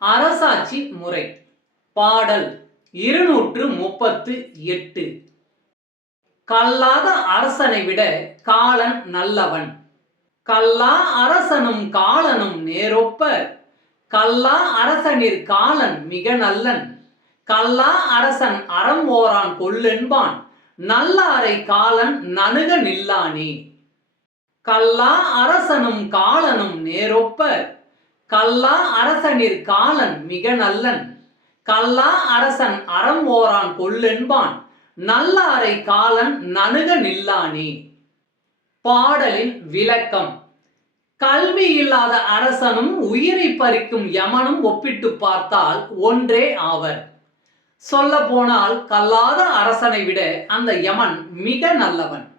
அரசாட்சி முறை. பாடல் இருநூற்று முப்பத்து எட்டு. கல்லாத அரசனை விட காலன் நல்லவன். கல்லா அரசனும் காலனும் நேரொப்ப. கல்லா அரசனிற் காலன் மிக நல்லன். கல்லா அரசன் அறம் ஓரான் கொல்லென்பான் நல்லாரை காலன் நணுக நில்லானே. கல்லா அரசனும் காலனும் நேரொப்ப. கல்லா அரசனிற் காலன் மிக நல்லன். கல்லா அரசன் அறம் ஓரான் கொல்லென்பான் நல்லாரை காலன் நணுக நில்லானே. பாடலின் விளக்கம். கல்வி இல்லாத அரசனும் உயிரை பறிக்கும் யமனும் ஒப்பிட்டு பார்த்தால் ஒன்றே ஆவர். சொல்ல போனால் கல்லாத அரசனை விட அந்த யமன் மிக நல்லவன்.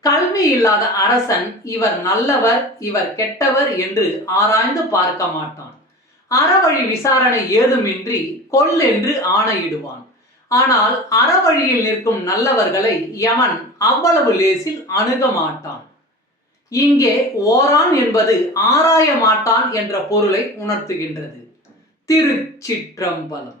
கல்வி இல்லாத அரசன் இவர் நல்லவர் இவர் கெட்டவர் என்று ஆராய்ந்து பார்க்க மாட்டான். அறவழி விசாரணை ஏதுமின்றி கொல் என்று ஆணையிடுவான். ஆனால் அறவழியில் நிற்கும் நல்லவர்களை யமன் அவ்வளவு லேசில் அணுக மாட்டான். இங்கே ஓரான் என்பது ஆராய மாட்டான் என்ற பொருளை உணர்த்துகின்றது. திருச்சிற்றம்பலம்.